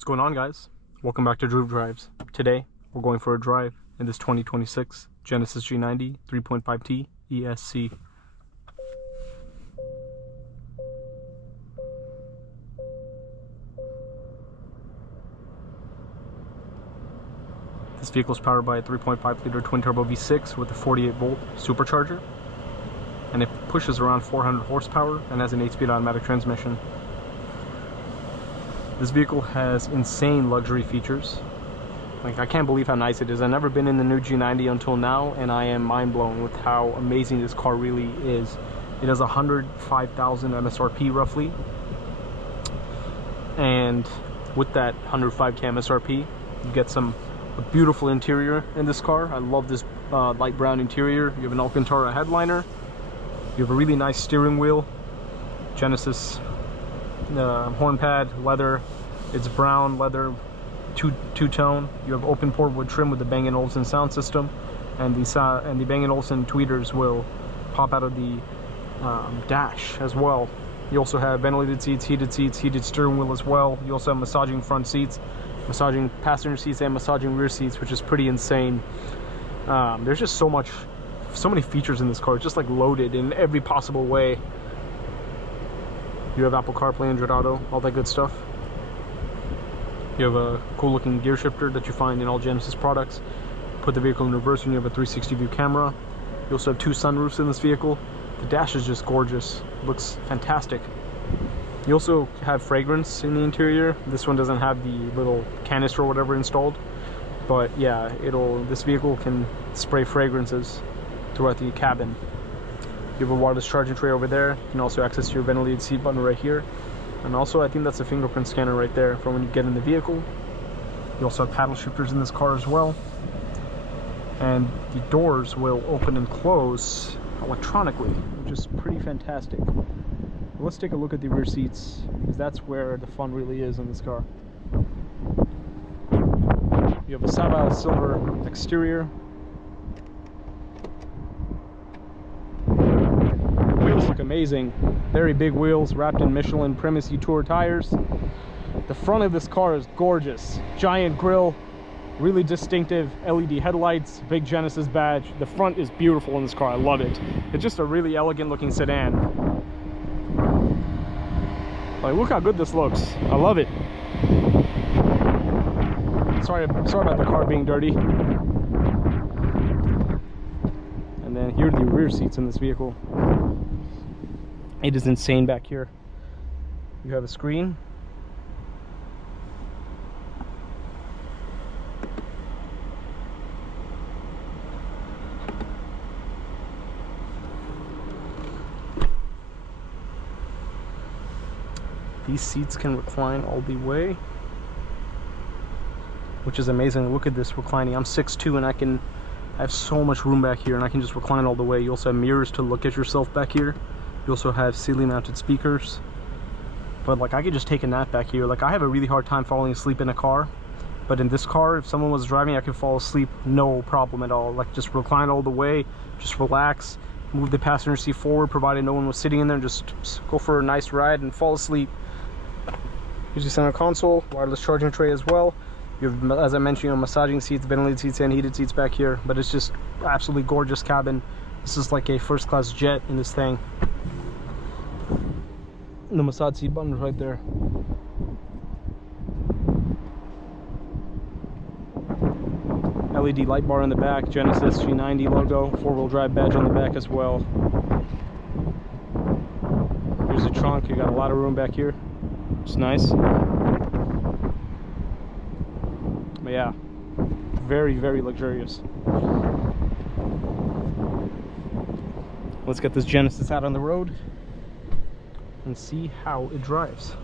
What's going on, guys? Welcome back to Groove Drives. Today we're going for a drive in this 2026 Genesis G90 3.5T ESC. This vehicle is powered by a 3.5 liter twin turbo V6 with a 48 volt supercharger, and it pushes around 400 horsepower and has an 8-speed automatic transmission. This vehicle has insane luxury features. Like, I can't believe how nice it is. I've never been in the new G90 until now, and I am mind blown with how amazing this car really is. It has 105,000 MSRP roughly, and with that 105k MSRP, you get a beautiful interior in this car. I love this light brown interior. You have an Alcantara headliner. You have a really nice steering wheel. Genesis horn pad, leather. It's brown leather, two-tone. You have open port wood trim with the Bang & Olufsen sound system, and the Bang & Olufsen tweeters will pop out of the dash as well. You also have ventilated seats, heated steering wheel as well. You also have massaging front seats, massaging passenger seats, and massaging rear seats, which is pretty insane. There's just so many features in this car. It's just like loaded in every possible way. You have Apple CarPlay, Android Auto, all that good stuff. You have a cool looking gear shifter that you find in all Genesis products. Put the vehicle in reverse and you have a 360 view camera. You also have 2 sunroofs in this vehicle. The dash is just gorgeous. It looks fantastic. You also have fragrance in the interior. This one doesn't have the little canister or whatever installed, but yeah, this vehicle can spray fragrances throughout the cabin. You have a wireless charging tray over there. You can also access your ventilated seat button right here. And also, I think that's a fingerprint scanner right there for when you get in the vehicle. You also have paddle shifters in this car as well. And the doors will open and close electronically, which is pretty fantastic. Let's take a look at the rear seats, because that's where the fun really is in this car. You have a sapphire silver exterior. Wheels look amazing. Very big wheels wrapped in Michelin Primacy Tour tires. The front of this car is gorgeous. Giant grille, really distinctive LED headlights, big Genesis badge. The front is beautiful in this car. I love it. It's just a really elegant looking sedan. Like, look how good this looks. I love it. Sorry about the car being dirty. And then here are the rear seats in this vehicle. It is insane back here. You have a screen. These seats can recline all the way, which is amazing. Look at this reclining. I'm 6'2" and I have so much room back here, and I can just recline all the way. You also have mirrors to look at yourself back here. You also have ceiling mounted speakers. But like, I could just take a nap back here. Like, I have a really hard time falling asleep in a car, but in this car, if someone was driving, I could fall asleep no problem at all. Like, just recline all the way, just relax, move the passenger seat forward provided no one was sitting in there, and just go for a nice ride and fall asleep. Here's the center console, wireless charging tray as well. You have, as I mentioned, massaging seats, ventilated seats, and heated seats back here. But it's just absolutely gorgeous cabin. This is like a first-class jet in this thing. And the massage seat button is right there. LED light bar in the back, Genesis G90 logo, 4-wheel drive badge on the back as well. Here's the trunk. You got a lot of room back here. It's nice. But yeah, very, very luxurious. Let's get this Genesis out on the road and see how it drives.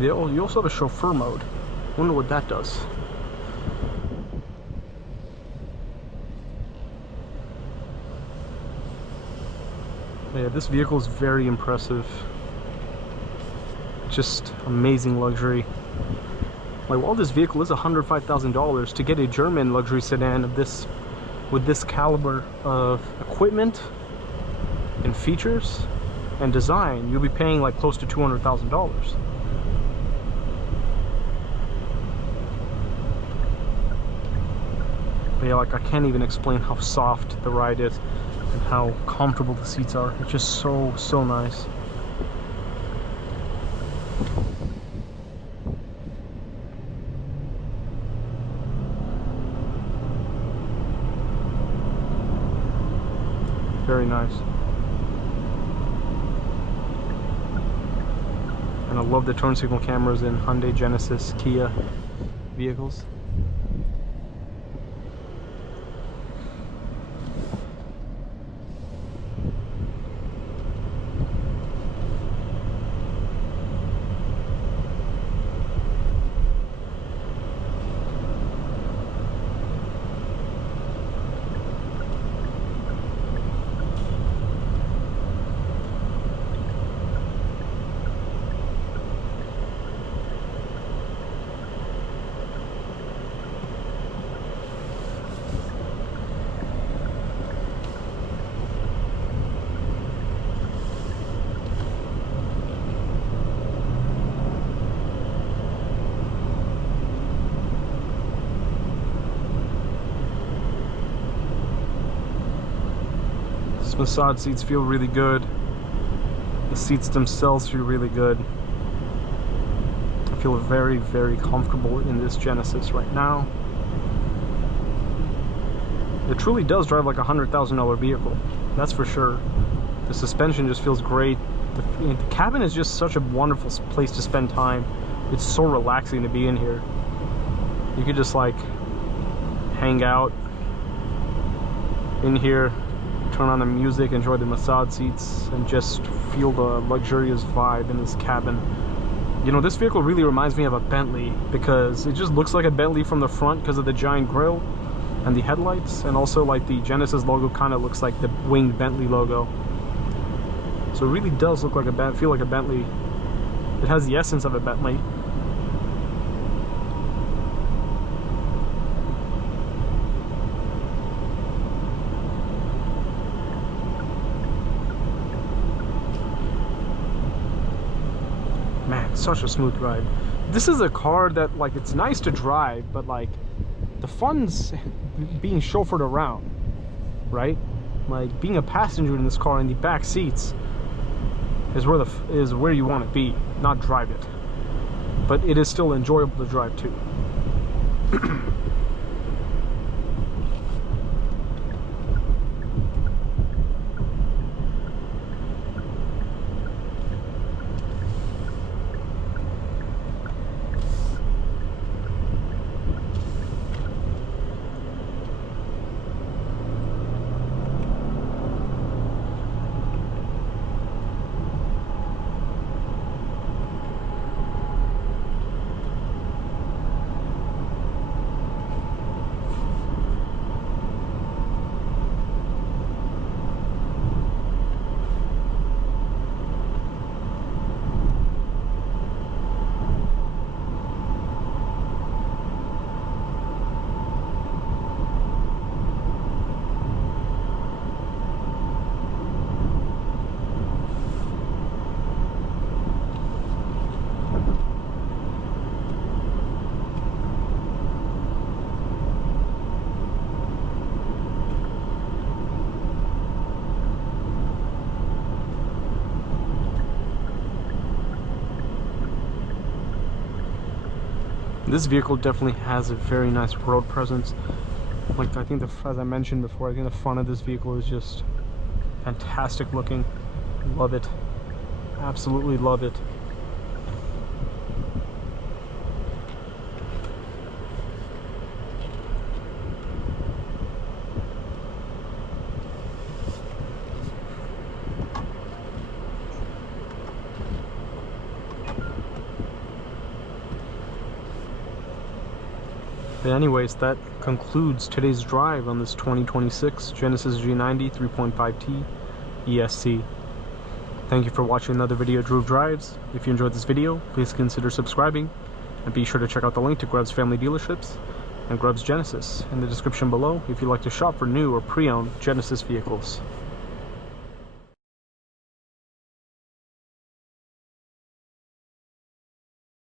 You also have a chauffeur mode. Wonder what that does. Yeah, this vehicle is very impressive. Just amazing luxury. Like, while this vehicle is $105,000, to get a German luxury sedan of this, with this caliber of equipment and features and design, you'll be paying like close to $200,000. But yeah, like, I can't even explain how soft the ride is and how comfortable the seats are. It's just so nice. Very nice. And I love the turn signal cameras in Hyundai, Genesis, Kia vehicles. Massage seats feel really good. The seats themselves feel really good. I feel very comfortable in this Genesis right now. It truly does drive like a $100,000 vehicle, that's for sure. The suspension just feels great. The cabin is just such a wonderful place to spend time. It's so relaxing to be in here. You could just like hang out in here, turn on the music, enjoy the massage seats, and just feel the luxurious vibe in this cabin. You know, this vehicle really reminds me of a Bentley because it just looks like a Bentley from the front because of the giant grille and the headlights, and also like the Genesis logo kind of looks like the winged Bentley logo. So it really does look like feel like a Bentley. It has the essence of a Bentley. Man, such a smooth ride. This is a car that, like, it's nice to drive, but like the fun's being chauffeured around, right? Like, being a passenger in this car in the back seats is where you want to be, not drive it. But it is still enjoyable to drive too. This vehicle definitely has a very nice road presence. Like, I think as I mentioned before, I think the front of this vehicle is just fantastic looking. Love it. Absolutely love it. But anyways, that concludes today's drive on this 2026 Genesis G90 3.5T ESC. Thank you for watching another video of Drew Drives. If you enjoyed this video, please consider subscribing And be sure to check out the link to Grubbs Family Dealerships and Grubbs Genesis in the description below if you'd like to shop for new or pre-owned Genesis vehicles.